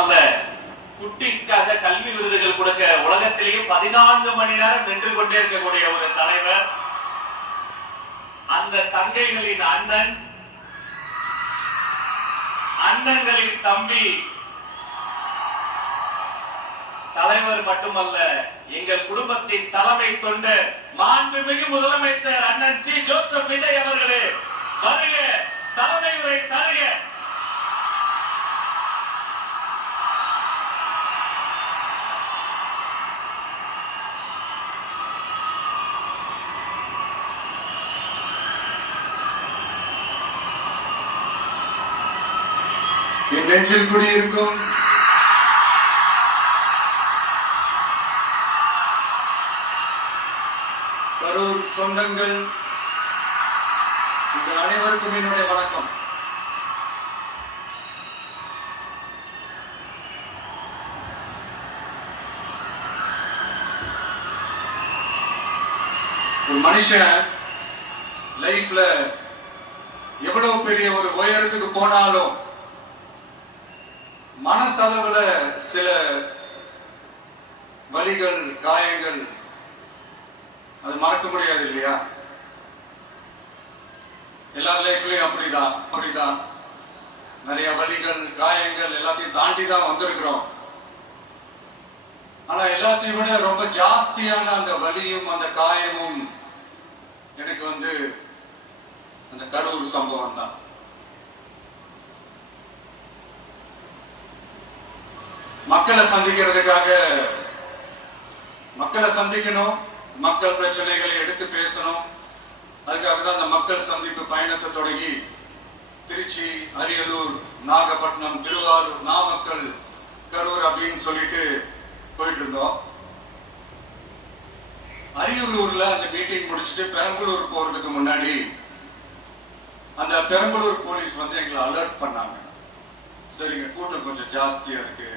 அல்ல, குட்டிஸ்க்காக கல்வி விருதுகள் கொடுக்க உலகத்திலேயே 14 மணி நேரம் நின்று கொண்டே இருக்கக்கூடிய ஒரு தலைவர். அந்த தங்கைகளின் அண்ணன், அண்ணன்களின் தம்பி, தலைவர் மட்டுமல்ல, எங்கள் குடும்பத்தின் தலைமை தொண்டர் மாண்புமிகு முதலமைச்சர் அண்ணன் சி. ஜோசப் விஜய் அவர்களே, வருக, தலைமை உரை தருக. என் நெஞ்சில் குடியிருக்கும் கரூர் சொந்தங்கள், உங்கள் அனைவருக்கும் என்னுடைய வணக்கம். ஒரு மனுஷன் லைஃப்ல எவ்வளவு பெரிய ஒரு உயரத்துக்கு போனாலும் மனசளவுல சில வலிகள், காயங்கள், அது மறக்க முடியாது இல்லையா? எல்லா லைஃப்லயும் அப்படிதான் நிறைய வலிகள், காயங்கள் எல்லாத்தையும் தாண்டி தான் வந்திருக்கிறோம். ஆனா எல்லாத்தையும் விட ரொம்ப ஜாஸ்தியான அந்த வலியும் அந்த காயமும் எனக்கு அந்த கரூர் சம்பவம் தான். மக்களை சந்திக்கணும், மக்கள் பிரச்சனைகளை எடுத்து பேசணும். அதுக்காக தான் அந்த மக்கள் சந்திப்பு பயணத்தை தொடங்கி திருச்சி, அரியலூர், நாகப்பட்டினம், திருவாரூர், நாமக்கல், கரூர் அப்படின்னு சொல்லிட்டு போயிட்டு இருந்தோம். அரியலூர்ல அந்த மீட்டிங் முடிச்சுட்டு பெரம்பலூர் போறதுக்கு முன்னாடி அந்த பெரம்பலூர் போலீஸ் எங்களை அலர்ட் பண்ணாங்க. சரிங்க, கூட்டம் கொஞ்சம் ஜாஸ்தியா இருக்கு,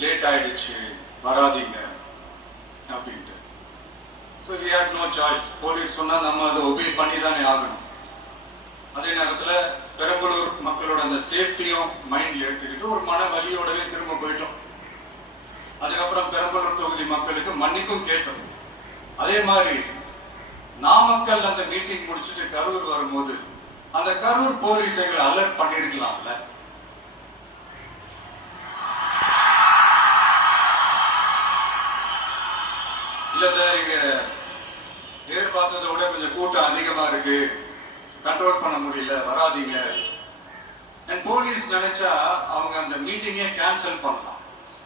லேட் ஆயிடுச்சு, வராதீங்க அப்படின்ட்டு. So we had no choice. Police சொன்னா நம்ம அதை ஒபே பண்ணி தானே ஆகணும். அதே நேரத்துல பெரம்பலூர் மக்களோட அந்த சேஃப்டியும் மைண்ட்ல எடுத்துக்கிட்டு ஒரு மன வலியோடவே திரும்ப போயிட்டோம். அதுக்கப்புறம் பெரம்பலூர் தொகுதி மக்களுக்கு மன்னிப்பும் கேட்டோம். அதே மாதிரி நாமக்கல் அந்த மீட்டிங் முடிச்சுட்டு கரூர் வரும்போது அந்த கரூர் போலீஸ் எங்களை அலர்ட் பண்ணிருக்கலாம்ல. இல்ல சார், இங்க எதிர்பார்த்ததை விட கொஞ்சம் கூட்டம் அதிகமா இருக்கு, கண்ட்ரோல் பண்ண முடியல, வராதீங்க. போலீஸ் நினைச்சா அவங்க அந்த மீட்டிங்கே கேன்சல் பண்ணலாம்.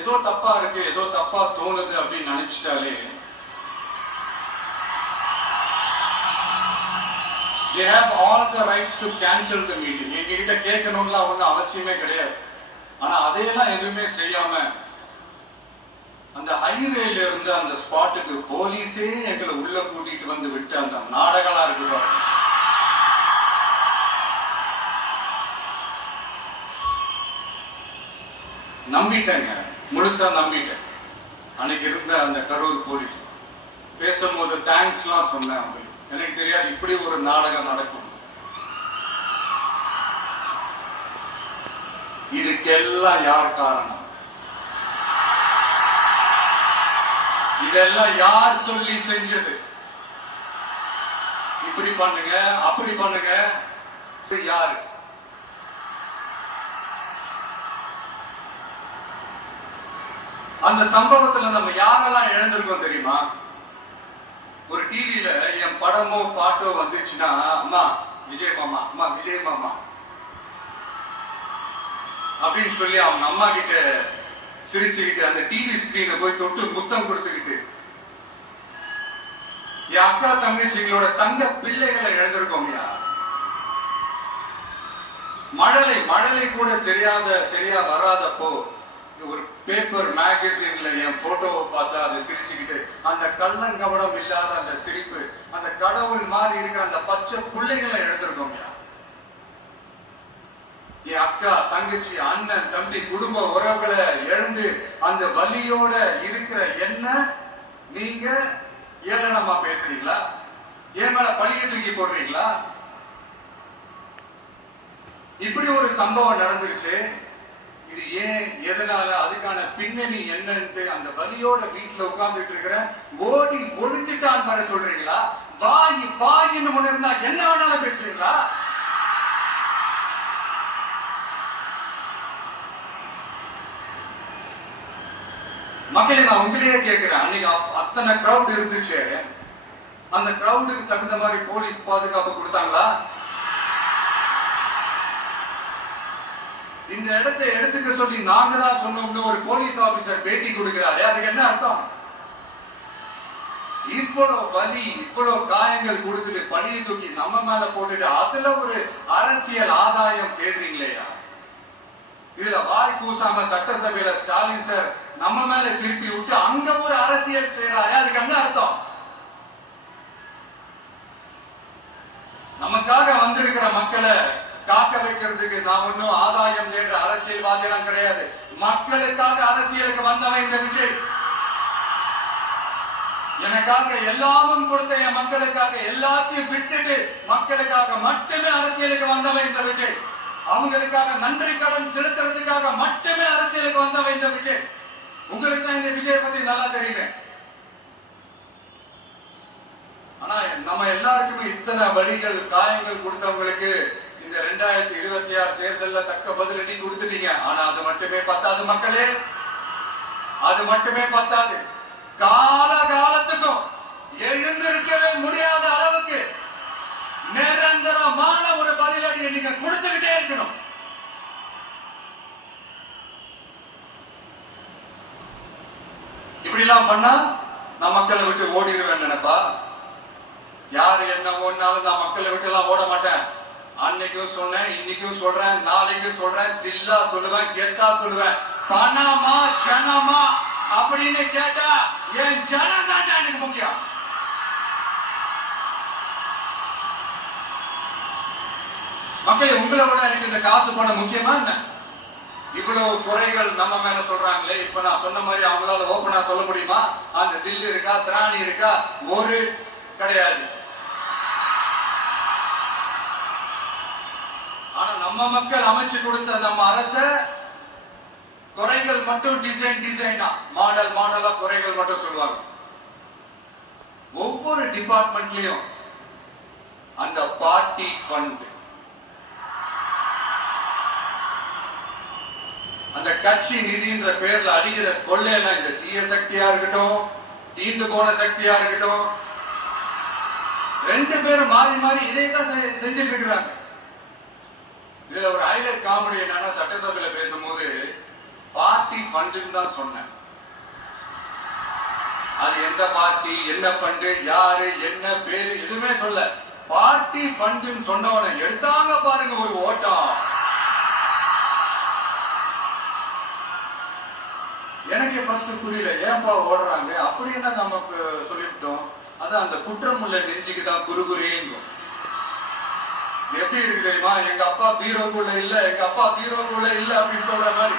ஏதோ தப்பா இருக்கு, ஏதோ தப்பா தோணுது அப்படின்னு நினைச்சிட்டாலே they have all the rights to cancel the meeting. எங்ககிட்ட கேட்கணும்ல ஒன்றும் அவசியமே கிடையாது. ஆனா அதையெல்லாம் எதுவுமே செய்யாம அந்த ஹைவேல இருந்து அந்த ஸ்பாட்டுக்கு போலீஸே எங்களை உள்ள கூட்டிட்டு வந்து விட்டு அந்த நாடகளா இருக்கு. நம்பிட்டேங்க, முழுசா நம்பிட்டேன். அன்னைக்கு இருந்த அந்த கரூர் போலீஸ் பேசும்போது தேங்க்ஸ் எல்லாம் சொன்னேன். அவங்களுக்கு எனக்கு தெரியாது இப்படி ஒரு நாடகம் நடக்கும். இதுக்கெல்லாம் யார் காரணம்? இதெல்லாம் யார் சொல்லி செஞ்சது? இப்படி பண்ணுங்க, அப்படி பண்ணுங்க, யாரு? அந்த சம்பவத்துல நம்ம யாரெல்லாம் இழந்திருக்கோம் தெரியுமா? ஒரு டிவியில என் படமோ பாட்டோ வந்துச்சுன்னா, அம்மா விஜய் மாமா, அம்மா விஜய் மாமா அப்படின்னு சொல்லி அவங்க அம்மா கிட்ட சிரிச்சுக்கிட்டு அந்த டிவி ஸ்கிரீனை போய் தொட்டு முத்தம் கொடுத்துக்கிட்டு என் அக்கா தங்கச்சிங்களோட தங்க பிள்ளைகளை இழந்திருக்கோம்யா. மழலை கூட சரியா வராதப்போ ஒரு பேப்பர் மேகசின்ல என் போட்டோவை பார்த்தா அதை சிரிச்சுக்கிட்டு அந்த கள்ளங்கவடம் இல்லாத அந்த சிரிப்பு, அந்த கடவுள் மாதிரி இருக்கிற அந்த பச்சை பிள்ளைகளை இழந்திருக்கோம்யா. என் அக்கா, தங்கச்சி, அண்ணன், தம்பி, குடும்ப உறவுகளை இழந்து அந்த வலியோட இருக்கிற என்ன நீங்க ஏளனமா பேசுறீங்களா? என் மேல பழிய தூக்கி போடுறீங்களா? இப்படி ஒரு சம்பவம் நடந்துருச்சு. இது பின்னணி என்னன்ட்டு அந்த வலியோட வீட்டுல உட்கார்ந்துட்டு இருக்கிற ஓடி ஒளிஞ்சிட்டான் வர சொல்றீங்களா? வாயின்னு ஒண்ணு இருந்தா என்ன வேணாலும் பேசுறீங்களா? மக்களே, நான் உங்களையே கேட்கிறேன், அன்னைக்கு அத்தனை கிரௌட் இருந்துச்சு, அந்த கிரௌடுக்கு தகுந்த மாதிரி போலீஸ் பாதுகாப்பு கொடுத்தாங்களா? இந்த இடத்தை எடுத்துக்க சொல்லி நாங்க தான் சொன்னோம்னு ஒரு போலீஸ் ஆபீசர் பேட்டி கொடுக்கிறாரு, அதுக்கு என்ன அர்த்தம்? இவ்வளவு வலி, இவ்வளவு காயங்கள் கொடுத்துட்டு பழியை தூக்கி நம்ம மேல போட்டுட்டு அதுல ஒரு அரசியல் ஆதாயம் தேடுறீங்களேயா? இதுல வாய் பூசாம சட்டசபையில ஸ்டாலின் சார் நம்ம மேல திருப்பி விட்டு அங்க ஒரு அரசியல் செய்யறாரு, அதுக்கு என்ன அர்த்தம்? நமக்காக வந்திருக்கிற மக்களை காக்க வைக்கிறதுக்கு நான் ஒன்னும் ஆதாயம் என்ற அரசியல்வாதிலாம் கிடையாது. மக்களுக்காக அரசியலுக்கு வந்தவன் இந்த விஜய். எனக்காக எல்லாமும் கொடுத்த என் மக்களுக்காக எல்லாத்தையும் விட்டுட்டு மக்களுக்காக மட்டுமே அரசியலுக்கு வந்தவன் இந்த விஜய். அவங்களுக்காக நன்றி கடன் செலுத்துறதுக்காக மட்டுமே அரசியலுக்கு வந்தவன் இந்த விஜய். உங்களுக்கு தான் இந்த விஜய் பத்தி நல்லா தெரியுமே. ஆனா நம்ம எல்லாருக்குமே இத்தனை வழிகள் காயங்கள் கொடுத்தவங்களுக்கு இந்த 2026 தேர்தலில் தக்க பதிலடி கொடுத்துட்டீங்க. ஆனா அது மட்டுமே பத்தாது மக்களே, அது மட்டுமே பத்தாது. காலகாலத்துக்கும் எழுந்திருக்கவே முடியாத அளவுக்கு நிரந்தரமான ஒரு பதிலடியை நீங்க கொடுத்துக்கிட்டே இருக்கணும். இப்படி எல்லாம் பண்ணா நான் மக்களை விட்டு ஓடிடுவேன் நினைப்பா? யாரு என்ன ஓடினாலும் நான் மக்களை விட்டு எல்லாம் ஓட மாட்டேன். அன்னைக்கும் சொன்னேன், இன்னைக்கும் சொல்றேன், நாளைக்கும் சொல்றேன், தில்லா சொல்லுவேன், கெத்தா சொல்லுவேன். பணமா ஜனமா அப்படின்னு கேட்டா என் ஜனம் தான் எனக்கு முக்கியம். மக்களே, உங்களை விட எனக்கு இந்த காசு பணம் முக்கியமா என்ன? இவ்வளவு குறைகள் நம்ம மேல சொல்றாங்களே, இப்ப நான் சொன்ன மாதிரி அவங்களால ஓப்பனா சொல்ல முடியுமா? அந்த தில்லு இருக்கா, திராணி இருக்கா? ஒரு கிடையாது. ஆனா நம்ம மக்கள் அமைச்சு கொடுத்த நம்ம அரச குறைகள் மட்டும் டிசைனா மாடலா குறைகள் மட்டும் சொல்லுவாங்க. ஒவ்வொரு டிபார்ட்மெண்ட்லயும் அந்த பார்ட்டி ஃபண்ட், அந்த கட்சி நிதின்ற பேர்ல அடிக்கிற கொள்ளையெல்லாம் இந்த தீய சக்தியா இருக்கட்டும், தீர்ந்து போன சக்தியா இருக்கட்டும், ரெண்டு பேரும் மாறி மாறி இதைத்தான் செஞ்சுட்டு இருக்கிறாங்க. இதுல ஒரு ஹைலைட் காமெடி என்னன்னா, சட்டசபையில பேசும்போது பார்ட்டி ஃபண்டுன்னு தான் சொன்னேன். அது எந்த பார்ட்டி, என்ன ஃபண்டு, யாரு, என்ன பேரு எதுவுமே சொல்ல. பார்ட்டி ஃபண்டுன்னு சொன்னவன எடுத்தாங்க பாருங்க ஒரு ஓட்டம். எனக்கு ஃபர்ஸ்ட் புரியல, ஏன்பா ஓடுறாங்க அப்படி என்ன நமக்கு சொல்லிவிட்டோம். அதான் அந்த குற்றம் உள்ள நெஞ்சுக்கு தான் குறுகுறேங்கும். எப்படி இருக்கு தெரியுமா? எங்க அப்பா பீரோக்குள்ள இல்ல, எங்க அப்பா பீரோக்குள்ள இல்ல அப்படின்னு சொல்ற மாதிரி.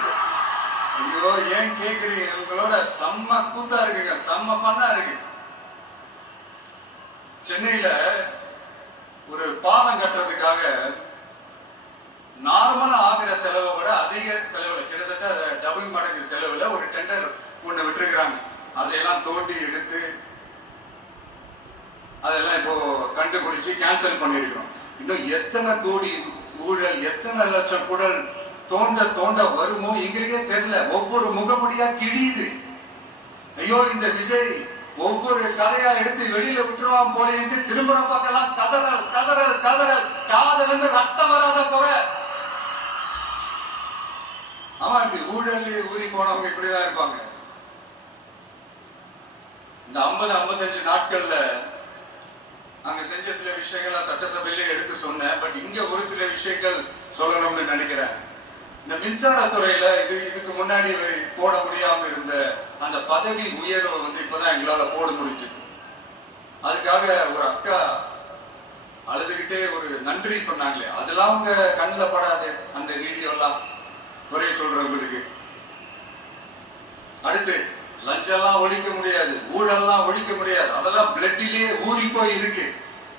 ஐயோ, ஏன் கேக்குறீங்க? உங்களோட செம்ம கூத்தா இருக்குங்க, செம்ம ஃபன்னா இருக்கு. சென்னையில ஒரு பாலம் கட்டுறதுக்காக நார்மலா ஆகிற செலவை விட அதிக செலவுல, கிட்டத்தட்ட டபுள் மடங்கு செலவுல ஒரு டெண்டர் ஒண்ணு விட்டுருக்காங்க. அதையெல்லாம் தோண்டி எடுத்து அதெல்லாம் இப்போ கண்டுபிடிச்சு கேன்சல் பண்ணிருக்கிறோம். இன்னும் எத்தனை கோடி ஊழல், எத்தனை லட்சம் குடல் தோண்ட தோண்ட வருமோ எங்களுக்கே தெரியல. ஒவ்வொரு முகமுடியா கிழியுது. ஐயோ, இந்த விஜய் ஒவ்வொரு கதையா எடுத்து வெளியில விட்டுருவான் போல என்று திரும்புற பக்கம் கதறல் கதறல் கதறல், காதல் இருந்து ரத்தம் வராத குறை. ஆமா, இப்படி ஊழல் ஊறி போனவங்க இப்படிதான் இருப்பாங்க. இந்த 50-55 நாட்கள்ல அங்க செஞ்ச சில விஷயங்கள் சட்டசபையில எடுத்து சொன்னேன். பட் இங்க ஒரு சில விஷயங்கள் சொல்லணும்னு நினைக்கிறேன். இந்த மின்சாரத்துறையில இதுக்கு முன்னாடி போட முடியாம இருந்த அந்த பதவி உயர்வை வந்து இப்பதான் எங்களால போட முடிஞ்சு. அதுக்காக ஒரு அக்கா அழுதுகிட்டே ஒரு நன்றி சொன்னாங்களே, அதெல்லாம் உங்க கண்ணில் படாது அந்த வீடியோ எல்லாம் குறை சொல்றவங்களுக்கு. அடுத்து லஞ்சம்லாம் ஒழிக்க முடியாது, ஊழல்லாம் ஒழிக்க முடியாது, அதெல்லாம் பிளட்டிலேயே ஊறி போய் இருக்கு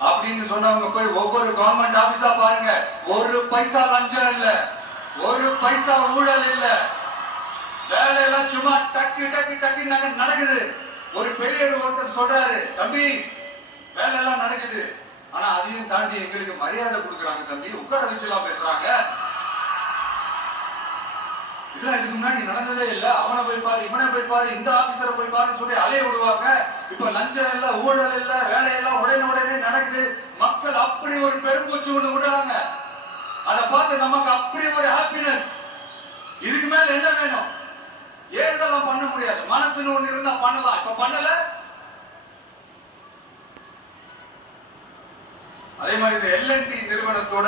அப்படின்னு சொன்னவங்க போய் ஒவ்வொரு கவர்மெண்ட் ஆபீஸா பாருங்க. ஒரு பைசா லஞ்சம் இல்ல, ஒரு பைசா ஊழல் இல்ல, வேலையெல்லாம் சும்மா டக்கு டக்கு டக்கு நடக்குது. ஒரு பெரியவர் ஒருத்தர் சொல்றாரு, தம்பி வேலை எல்லாம் நடக்குது, ஆனா அதையும் தாண்டி எங்களுக்கு மரியாதை கொடுக்குறாங்க தம்பி, உட்கார வச்சுலாம் பேசுறாங்க. இதெல்லாம் இதுக்கு முன்னாடி நடந்ததே இல்ல. அவனை போய் பாரு, இவனை போய் பாரு, இந்த ஆபீசரை போய் பாருன்னு சொல்லி அலைய விடுவாங்க. இப்ப லஞ்சம் இல்ல, ஊழல் இல்ல, வேலையெல்லாம் உடனே நடக்குது. மக்கள் அப்படி ஒரு பெரும்பூச்சு ஒண்ணு விடுறாங்க. அதை பார்த்து நமக்கு அப்படி ஒரு ஹாப்பினஸ். இதுக்கு மேல என்ன வேணும்? ஏதெல்லாம் பண்ண முடியாது. மனசுன்னு ஒண்ணு இருந்தா பண்ணலாம். இப்ப பண்ணல. அதே மாதிரி இந்த L&T நிறுவனத்தோட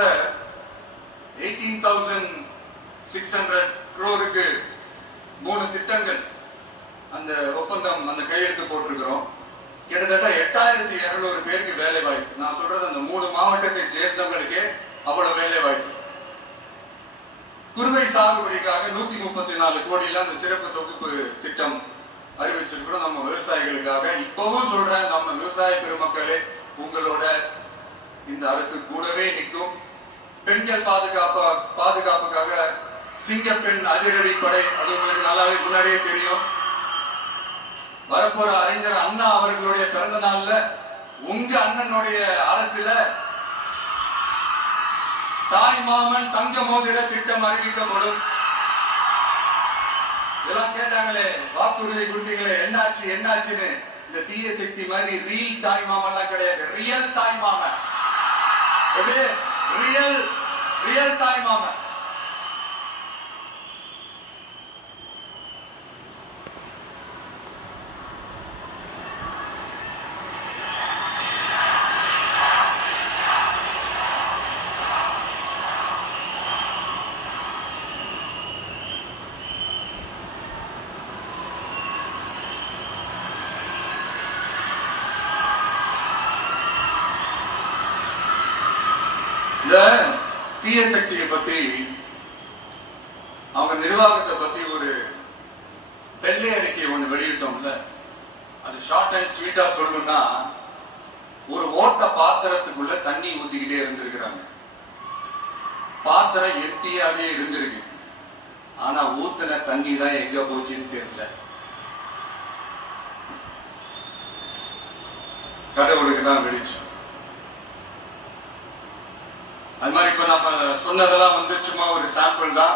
18,600 crore 3 திட்டங்கள் அந்த ஒப்பந்தம் அந்த கையெழுத்து போட்டிருக்கிறோம். கிட்டத்தட்ட 8,200 பேருக்கு வேலை வாய்ப்பு. நான் சொல்றது அந்த 3 மாவட்டத்தை சேர்ந்தவங்களுக்கு அவ்வளவு வேலை வாய்ப்பு. குறுவை சாகுபடிக்காக 134 கோடியில அந்த சிறப்பு தொகுப்பு திட்டம் அறிவிச்சிருக்கிறோம் நம்ம விவசாயிகளுக்காக. இப்பவும் சொல்றேன், நம்ம விவசாய பெருமக்களே, உங்களோட இந்த அரசு கூடவே நிற்கும். பெண்கள் பாதுகாப்புக்காக சிங்கப்பெண் அதிரடி படை, அது உங்களுக்கு நல்லாவே முன்னாடியே தெரியும். வரப்போற அறிஞர் அண்ணா அவர்களுடைய பிறந்த நாள்ல உங்க அண்ணனுடைய அரசுல தாய் மாமன் தங்க மோதிர திட்டம் அறிவிக்கப்படும். இதெல்லாம் கேட்டாங்களே, வாக்குறுதி கொடுத்தீங்களே, என்னாச்சுன்னு. இந்த தீய சக்தி மாதிரி ரீல் தாய் மாமன்லாம் கிடையாது, ரியல் தாய் மாமன். ரியல் தாய் மாமன். இந்த தீய சக்தியை பத்தி, அவங்க நிர்வாகத்தை பத்தி ஒரு வெள்ளை அறிக்கை ஒண்ணு வெளியிட்டோம்ல, அது ஷார்ட் அண்ட் ஸ்வீட்டா சொல்லணும்னா, ஒரு ஓட்ட பாத்திரத்துக்குள்ள தண்ணி ஊத்திக்கிட்டே இருந்திருக்கிறாங்க. பாத்திரம் எம்டியாவே இருந்திருக்கு, ஆனா ஊத்துன தண்ணி தான் எங்க போச்சுன்னு தெரியல. கடவுளுக்கு தான் வெளிச்சம். அது மாதிரி இப்ப நம்ம சொன்னதெல்லாம் சும்மா ஒரு சாம்பிள் தான்.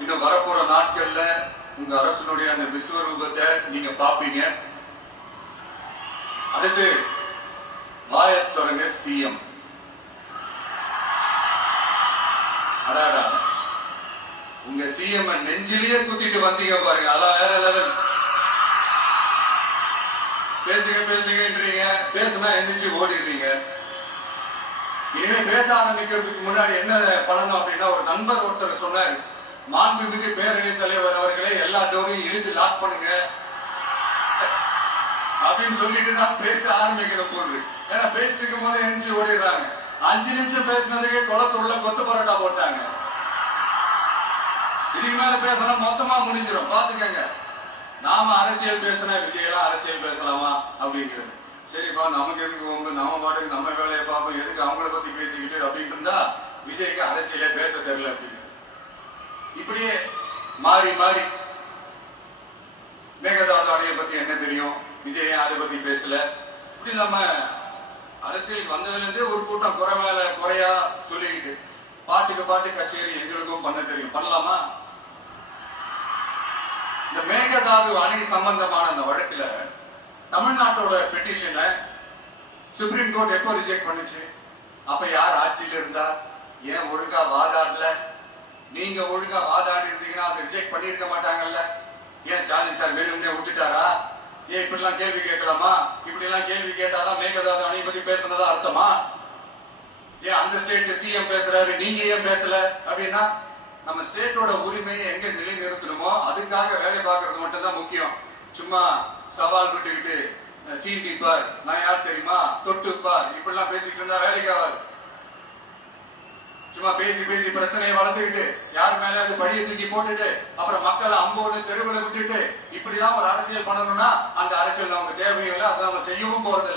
இன்னும் வரப்போற நாட்கள்ல உங்க அரசனுடைய அந்த விஸ்வரூபத்தை நீங்க பாப்பீங்க. அடுத்து வாயத்தொடங்க சிஎம். அடாடா, உங்க சிஎம் நெஞ்சிலேயே குத்திட்டு வந்தீங்க பாருங்க, அதான் வேற லெவல். பேசுங்கன்றீங்க, பேசுனா எந்திரிச்சு ஓடிடுறீங்க. இனிமே பேச ஆரம்பிக்கிறதுக்கு முன்னாடி என்ன பண்ணணும் அப்படின்னா, ஒரு நண்பர் ஒருத்தர் சொன்னாரு, மாண்புமிகு பேரவை தலைவர் அவர்களே எல்லா டோரையும் இழுத்து லாக் பண்ணுங்க அப்படின்னு சொல்லிட்டு தான் பேச ஆரம்பிக்கிற போது. ஏன்னா பேசிட்டு இருக்கும் போது எந்திரிச்சு ஓடிடுறாங்க. 5 நிமிஷம் பேசினதுக்கே குளத்துள்ள கொத்து பரோட்டா போட்டாங்க. இதுக்கு மேல பேசினா மொத்தமா முடிஞ்சிடும், பாத்துக்கங்க. நாம அரசியல் பேசினா விஜயெல்லாம் அரசியல் பேசலாமா அப்படிங்கிறது. சரிப்பா, நமக்கு எதுக்கு நம்ம பாட்டுக்கு நம்ம வேலையை பார்ப்போம், எதுக்கு அவங்கள பத்தி பேசிக்கிட்டு அப்படின்னு இருந்தா விஜய்க்கு அரசியலே பேச தெரியல அப்படின்னு. இப்படியே மாறி மேகதாது அணையை பத்தி என்ன தெரியும், விஜய் அதை பத்தி பேசல. இப்படி நம்ம அரசியல் வந்ததுல இருந்தே ஒரு கூட்டம் குறை மேல குறையா சொல்லிக்கிட்டு பாட்டுக்கு பாட்டு கச்சேரி எங்களுக்கும் பண்ண தெரியும். பண்ணலாமா? இந்த மேகதாது அணை சம்பந்தமான அந்த வழக்குல தமிழ்நாட்டோட பெட்டிஷனை சுப்ரீம் கோர்ட் எப்போ ரிஜெக்ட் பண்ணுச்சு? அப்ப யார் ஆட்சியில இருந்தா? ஏன் ஒழுங்கா வாதாடல? நீங்க ஒழுங்கா வாதாடி இருந்தீங்கன்னா அதை ரிஜெக்ட் பண்ணிருக்க மாட்டாங்கல்ல. ஏன் ஸ்டாலின் சார் வேணும்னே விட்டுட்டாரா? ஏன் இப்படி எல்லாம் கேள்வி கேட்கலாமா? இப்படி எல்லாம் கேள்வி கேட்டாதான் மேகதாது அணை பத்தி பேசுனதா அர்த்தமா? ஏன் அந்த ஸ்டேட் சிஎம் பேசுறாரு, நீங்க ஏன் பேசல அப்படின்னா, நம்ம ஸ்டேட்டோட உரிமையை எங்க நிலை நிறுத்தணுமோ அதுக்காக வேலை பார்க்கறது மட்டும் தான் முக்கியம். சும்மா சவால் விட்டுக்கிட்டு சீண்டிப்பார், நான் யார் தெரியுமா, தொட்டுப்பார், இப்படிலாம் பேசிட்டு இருந்தா வேலைக்கு ஆகாது. சும்மா பேசி பிரச்சனையை வளர்த்துக்கிட்டு யார் மேல அது படியை தூக்கி போட்டுட்டு அப்புறம் மக்களை அம்போடு தெருவில் விட்டுட்டு இப்படிதான் ஒரு அரசியல் பண்ணணும்னா அந்த அரசியல் நமக்கு தேவையில்லை, அதை நம்ம செய்யவும் போறதில்லை.